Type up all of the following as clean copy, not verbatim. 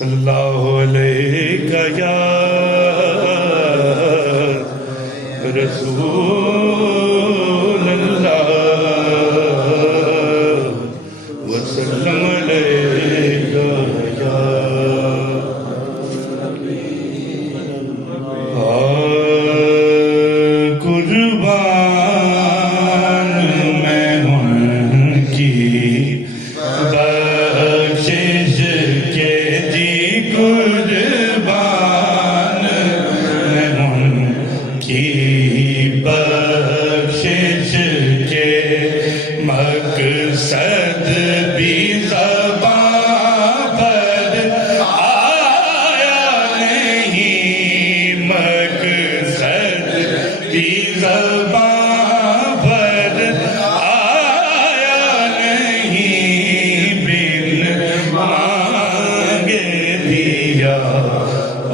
صلی اللہ علیہ یا رسول اللہ وسلم علیہ یا قربان میں ان کی بخشش کے جی قربان میں ان کی بخشش کے مقصد بھی زبان پر آیا نہیں مقصد بھی زبان پر آیا نہیں بن مانگے دیا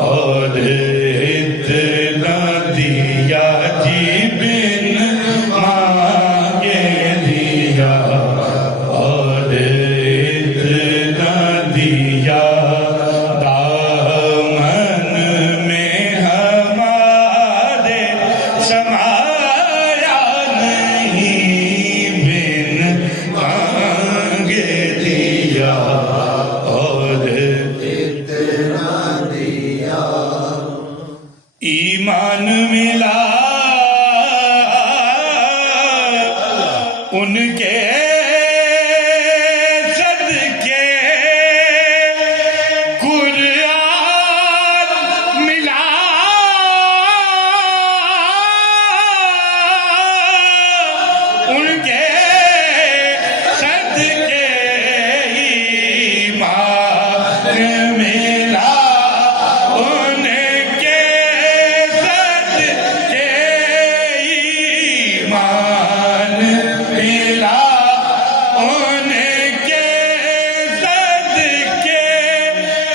اور اتنا دیا جی بن مانگے دیا اور اتنا دیا دامن میں ہمارے سمایا نہیں بن مانگے دیا اور اتنا دیا ایمان ملا ان کے صدقے قرآن ملا ان کے صدقے ایمان ملا ان کے صدقے ایمان ملا ان کے صدقے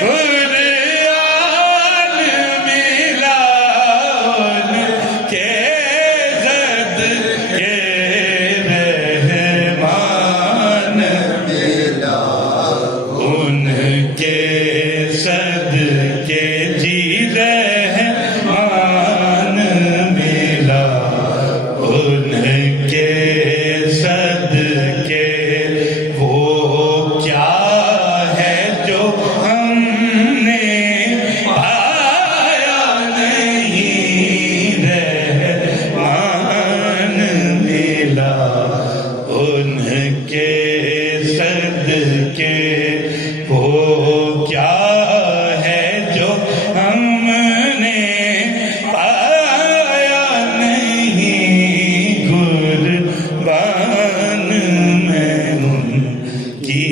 قرآن ملا ان کے صدقے رحمان ملا ان کے صدقے جی رحمان ملا ان کے صدقے وہ کیا ہے جو ہم نے پایا نہیں رحمان ملا ان کے صدقے وہ کیا ہے جو ہم نے پایا نہیں قربان میں ان کی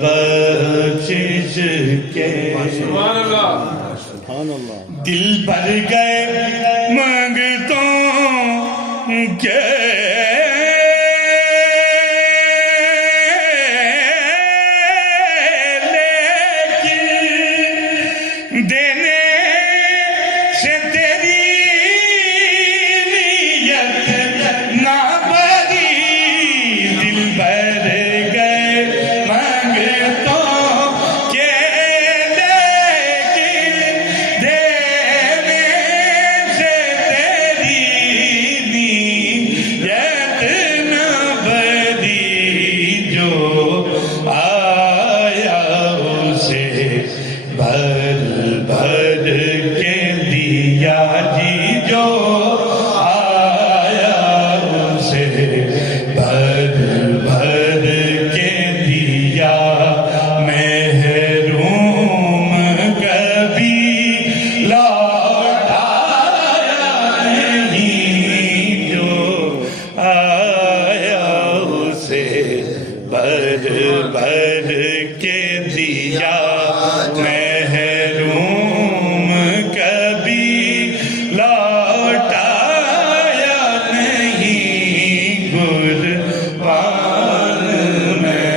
بخشش کے دل بھر گئے مانگتوں کے دینے سے تیری نیت نہ بری دل بھر گئے مانگتوں کے لیکن دینے سے تیری نیت نہ بری جو آیا اسے بھر بھر کے دیا جی جو آیا اسے بھر بھر کے دیا محروم کبھی لوٹایا نہیں جو آیا اسے بھر بھر کے دیا محروم کبھی لوٹایا نہیں قربان میں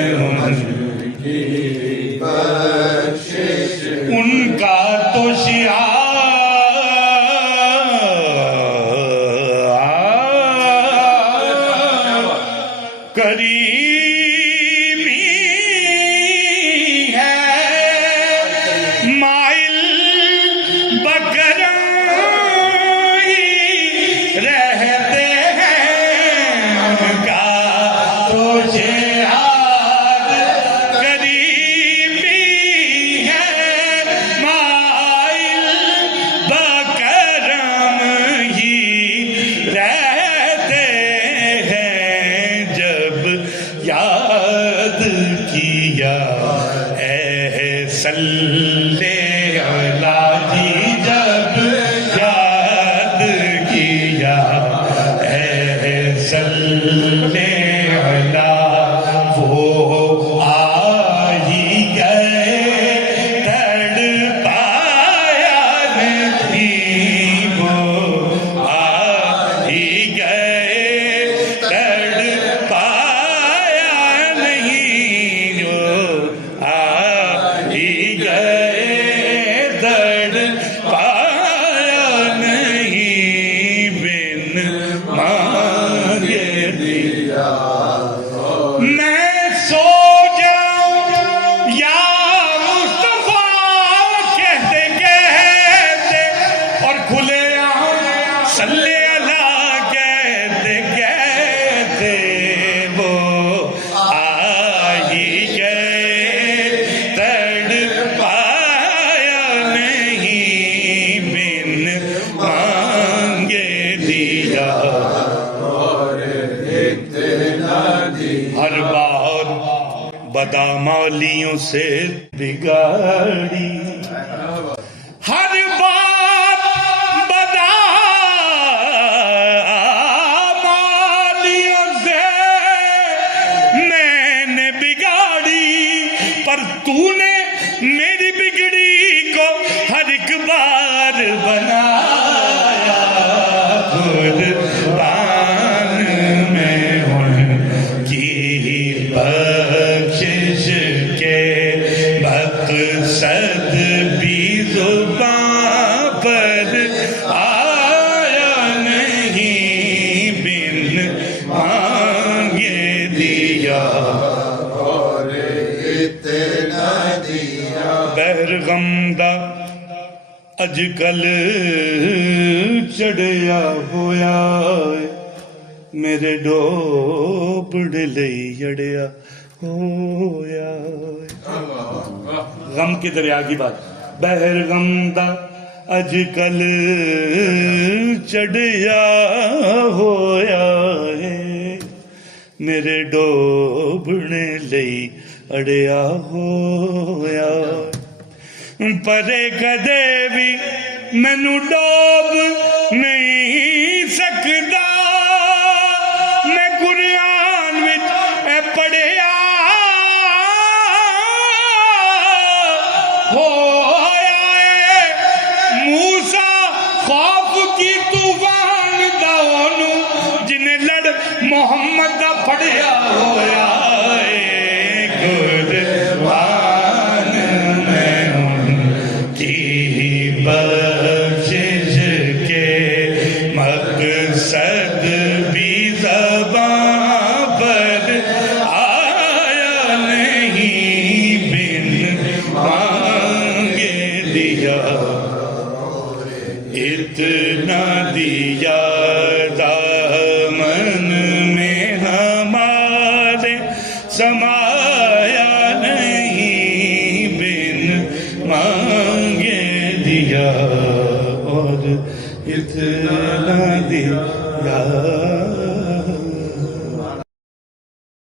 ان کا تو شعار کریمی ہے صلی اللہ جی جب یاد کیا اے صلی اللہ وہ آ ہی گئے تڑ پایا نہیں وہ آ ہی گئے تڑ پایا نہیں جو آ ہی گئے تڑ پایا نہیں بن مانگے دیا میں سو جاؤں یا مصطفیٰ کہتے کہتے اور کھلے آؤں صلی اللہ کہتے کہتے وہ آ ہی گئے تڑ پایا نہیں بن مانگے دیا ہر بات بدامالیوں سے بگاڑی ہر بات بدامالیوں سے میں نے بگاڑی پر تو نے میری بگڑی کو ہر ایک بار بنایا قربان میں ان کی بخشش کے مقصد بھی زباں پر آیا نہیں بن مانگے دیا بہر غمدہ اج کل چڑھیا ہویا میرے ڈوبڑ لئی اڑیا ہویا غم کے دریا کی بات بہر غمدہ اج کل چڑھیا ہویا ہے میرے ڈوبنے لئی اڑیا ہویا پرے کدے بھی مینو ڈوب نہیں سکدا میں قرآن وچ اے پڑھیا ہویا اے موسیٰ خوف کی طوفان دا اونوں جنہیں لڑ محمد دا پڑھیا ہویا اے قرآن میں ان کی بخشش کے مقصد بھی زباں پر آیا نہیں بن مانگے دیا اتنا دیا دامن میں ہمارے سمایا نہیں بن مانگے دیا اور اتنا دیا